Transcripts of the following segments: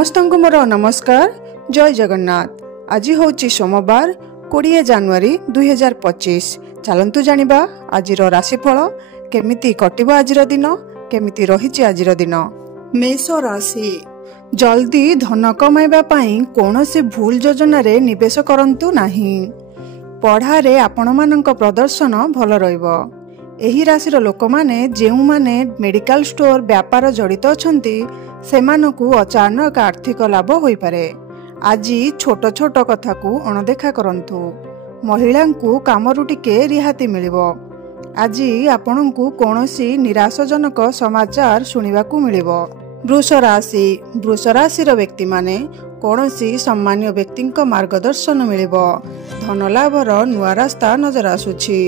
समस्तଙ୍କୁ मोर नमस्कार। जय जगन्नाथ। आज हूँ सोमवार 20 जानुआरी 2025। चलतु जानिबा आज राशिफल केमिति कटिबो। आज दिन केमिति रहिछि। आज दिन मेष राशि। जल्दी धन कमाइबा पई कोनोसी भूल योजना रे निवेश करंतु नाही। पढ़ारे आपण मानक प्रदर्शन भल रहिबो। एही राशिर लोक माने जेउ माने मेडिकल स्टोर व्यापार जड़ित अछंती सेमानकु अचानक आर्थिक लाभ होई पारे। आज छोट छोट कथा को अणदेखा करंतु। महिलांकु कामरु टिके रिहाती मिलिबो। आज आपणकु कोनोसी निराशजनक समाचार सुनिबाकु मिलिबो। वृष राशि। वृष राशिर व्यक्ति माने कोनोसी सम्मान्य व्यक्तिंक मार्गदर्शन मिलिबो। धन लाभर नुआ रास्ता नजर आसुछि।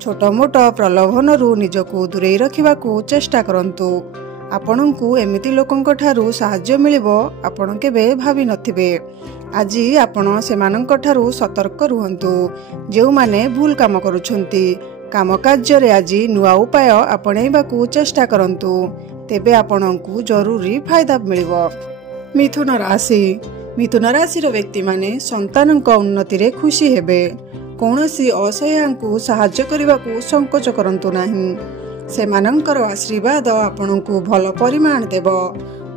छोट मोट प्रलोभनरु निजकु दूरेई रखिबाकु चेष्टा करंतु। आपणकु एमिति लोकंक ठारू साहाय्य मिलिबो आपण केबे भाबी नथिबे। आज आपण सेमानंक ठारू सतर्क रुहंतु। जेउ माने भूल काम करूछंती काम कार्य रे आज नुआ उपाय आपणैबाकु चेष्टा करंतु। तेबे आपणकु जरूरी फायदा मिलिबो। मिथुन राशि। मिथुन राशिर व्यक्ति माने संतानक उन्नति रे खुशी हेबे। कोनोसी असहायंकु साहाय्य करबाकु संकोच करंतु नाही। सेमानंकर आशीर्वाद आपणकु भल परिमाण देबो।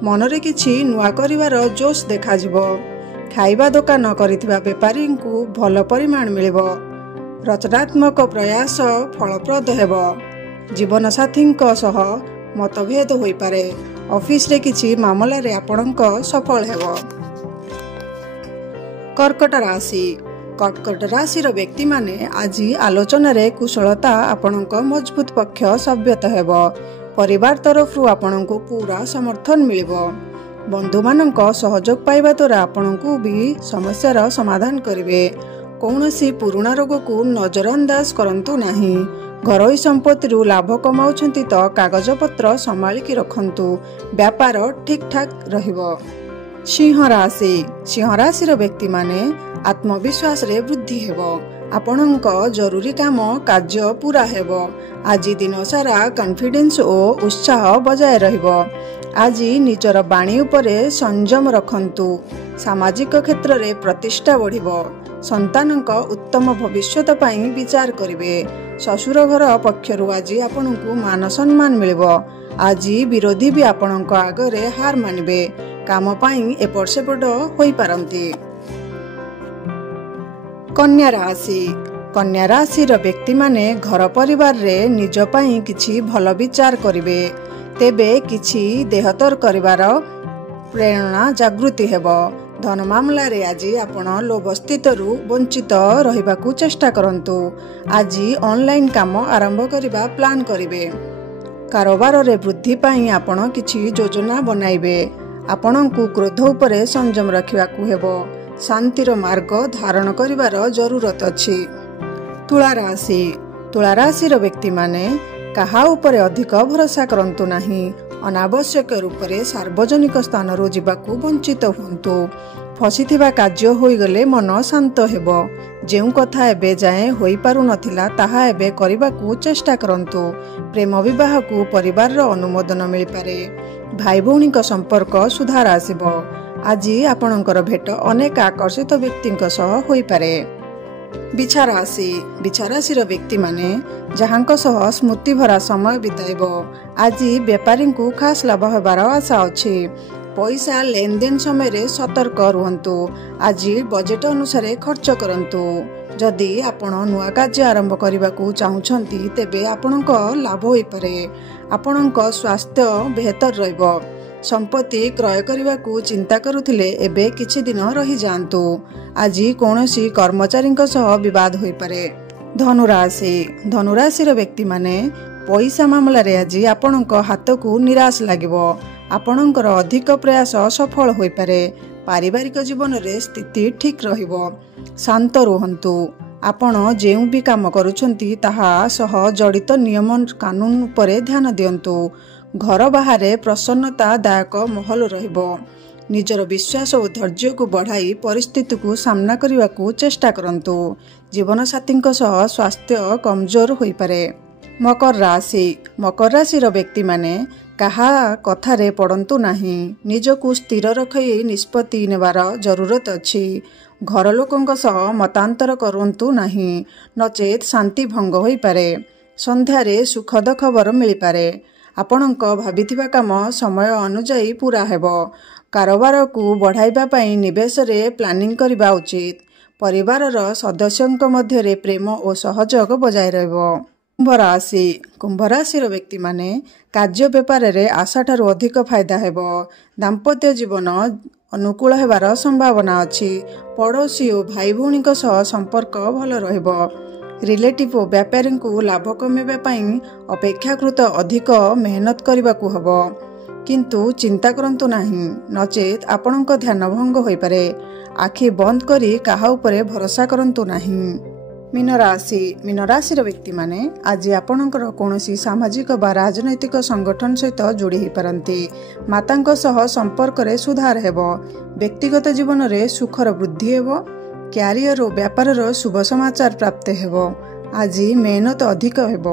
मनरे किछि नुआ करिवार जोश देखा जिवो। खाइबा दुकान करिथिबा व्यापारींकु भल परिमाण मिलिबो। रचनात्मक प्रयास फलप्रद हेबो। जीवन साथींक सह मतभेद होई पारे। ऑफिस रे किछि मामला रे आपणक सफल हेबो। कर्कट राशि। कर्कट राशिर व्यक्ति माने आज आलोचना रे कुशलता आपणक मजबूत पक्ष साब्यत हेबो। परिवार तरफरु आपणकु पूरा समर्थन मिलिबो। बंधु मानक सहयोग पाइबा द्वारा आपणकु भी समस्यार समाधान करिवे। कौनसी पुराना रोग को नजरअंदाज करंतु नाही। घरोई संपत्ति लाभ कमाउछंती तो कागज पत्र संभालिकी रखंतु। व्यापार ठीक ठाक रहिबो। सिंह राशि। सिंह राशिर व्यक्ति माने आत्मविश्वास रे वृद्धि हेबो। आपणक जरूरी काम कार्य पूरा हेबो। आज दिन सारा कॉन्फिडेंस और उत्साह बजाय रहिबो। आज निजर बाणी उपरे संयम रखंतु। सामाजिक क्षेत्र रे प्रतिष्ठा बढ़िबो। संतानक उत्तम भविष्यत पई विचार करिवे। ससुर घर पक्षरु आज आपणकु मान सम्मान मिलिबो। आज विरोधी भी आपणक आगरे हार मानिबे। काम पई एपट सेपट होई पारंती। कन्या राशि। कन्या राशिर व्यक्ति माने घर परिवार रे निज पई किछि भल विचार करिवे। तेबे किछि देहतर करिवार प्रेरणा जागृति हेबो। धन मामला रे आज आपण लोभ स्थितरु वंचित रहिबाकु चेष्टा करंतु। आज ऑनलाइन काम आरंभ करिबा प्लान करिवे। कारोबार रे वृद्धि पई आपण किछि योजना बनाइबे। आपणकु क्रोध उपरे संयम रखिबाकु हेबो। शांतिर मार्ग धारण करिवार जरूरत अछि। तुला राशि। तुला राशिर व्यक्ति माने काहा उपरे अधिक भरोसा करंतु नाही। अनावश्यक रूप से सार्वजनिक स्थान रो जिबाकु वंचित हुंतु। फसिथिबा कार्य होई गले मन शांत हेबो। जेउ कथा एबे जाए होई पारु नथिला ताहा एबे करिबाकु चेष्टा करंतु। प्रेम विवाह को परिवार रो अनुमोदन मिल पारे। भाई भौणीक संपर्क सुधार आसिबो। आज आपणकर भेट अनेक आकर्षित व्यक्तिंक सह होई पारे। बिछा राशि। बिछा राशिर व्यक्ति माने जहांक सह स्मृति भरा समय बिताइबो। आज व्यापारी को खास लाभ हेबार आशा अछि। पैसा लेन देन समय रे सतर्क रुहंतु। आज बजेट अनुसार खर्च करंतु। जदि आपण नुआ कार्य आरंभ करबाकू चाहुछंती तेबे आपणक लाभ होई पारे। आपणक स्वास्थ्य बेहतर रहइबो। संपत्ति क्रय करबाकू चिंता करुथिले एबे किछि दिन रहि जांतु। आज कोनोसी कर्मचारींक सह विवाद होई पारे। धनुराशि। धनुराशिर व्यक्ति माने पैसा मामला रे आज आपणक हाथकू निराश लागिबो। आपणकर अधिक प्रयास सफल होई पारे। पारिवारिक जीवन रे स्थिति ठीक रहिबो। शांत रुहंतु। आपण जेउ भी काम करूछंती ताहा सह जड़ित नियम कानून उपरे ध्यान दियंतु। घर बाहर प्रसन्नता दायक महल रहिबो। निजर विश्वास और धैर्य को बढ़ाई परिस्थिति को सामना करने को चेष्टा करंतु। जीवन साथी सह स्वास्थ्य कमजोर होई पारे। मकर राशि। मकर राशिर व्यक्ति माने କାହା କଥାରେ ପଡ଼ନ୍ତୁ ନାହିଁ। ନିଜକୁ ସ୍ଥିର ରଖି ନିଷ୍ପତ୍ତି ନେବାର ଜରୁରତ ଅଛି। ଘର ଲୋକଙ୍କ ସହ ମତାନ୍ତର କରନ୍ତୁ ନାହିଁ, ନଚେତ୍ ଶାନ୍ତି ଭଙ୍ଗ ହୋଇପାରେ। ସନ୍ଧ୍ୟାରେ ସୁଖଦ ଖବର ମିଳିପାରେ। ଆପଣଙ୍କ ଭାବିଥିବା କାମ ସମୟ ଅନୁଯାୟୀ ପୂରା ହେବ। କାରବାରକୁ ବଢ଼ାଇବା ପାଇଁ ନିବେଶରେ ପ୍ଲାନିଂ କରିବା ଉଚିତ। ପରିବାରର ସଦସ୍ୟଙ୍କ ମଧ୍ୟରେ ପ୍ରେମ ଓ ସହଯୋଗ ବଜାୟ ରହିବ। କୁମ୍ଭ ରାଶି। କୁମ୍ଭ ରାଶିର ବ୍ୟକ୍ତିମାନେ କାର୍ଯ୍ୟ ବେପାରରେ ଆଶାଠାରୁ ଅଧିକ ଫାଇଦା ହେବ। ଦାମ୍ପତ୍ୟ ଜୀବନ ଅନୁକୂଳ ହେବାର ସମ୍ଭାବନା ଅଛି। ପଡ଼ୋଶୀ ଓ ଭାଇ ଭଉଣୀଙ୍କ ସହ ସମ୍ପର୍କ ଭଲ ରହିବ। ରିଲେଟିଭ୍ ଓ ବ୍ୟାପାରୀଙ୍କୁ ଲାଭ କମାଇବା ପାଇଁ ଅପେକ୍ଷାକୃତ ଅଧିକ ମେହନତ କରିବାକୁ ହେବ। କିନ୍ତୁ ଚିନ୍ତା କରନ୍ତୁ ନାହିଁ, ନଚେତ୍ ଆପଣଙ୍କ ଧ୍ୟାନ ଭଙ୍ଗ ହୋଇପାରେ। ଆଖି ବନ୍ଦ କରି କାହା ଉପରେ ଭରସା କରନ୍ତୁ ନାହିଁ। ମୀନ ରାଶି। ମୀନ ରାଶିର ବ୍ୟକ୍ତିମାନେ ଆଜି ଆପଣଙ୍କର କୌଣସି ସାମାଜିକ ବା ରାଜନୈତିକ ସଂଗଠନ ସହିତ ଯୋଡ଼ି ହୋଇପାରନ୍ତି। ମାତାଙ୍କ ସହ ସମ୍ପର୍କରେ ସୁଧାର ହେବ। ବ୍ୟକ୍ତିଗତ ଜୀବନରେ ସୁଖର ବୃଦ୍ଧି ହେବ। କ୍ୟାରିୟର ଓ ବ୍ୟାପାରର ଶୁଭ ସମାଚାର ପ୍ରାପ୍ତ ହେବ। ଆଜି ମେହନତ ଅଧିକ ହେବ।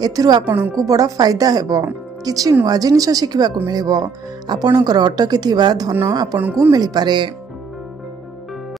ଏଥିରୁ ଆପଣଙ୍କୁ ବଡ଼ ଫାଇଦା ହେବ। କିଛି ନୂଆ ଜିନିଷ ଶିଖିବାକୁ ମିଳିବ। ଆପଣଙ୍କର ଅଟକିଥିବା ଧନ ଆପଣଙ୍କୁ ମିଳିପାରେ।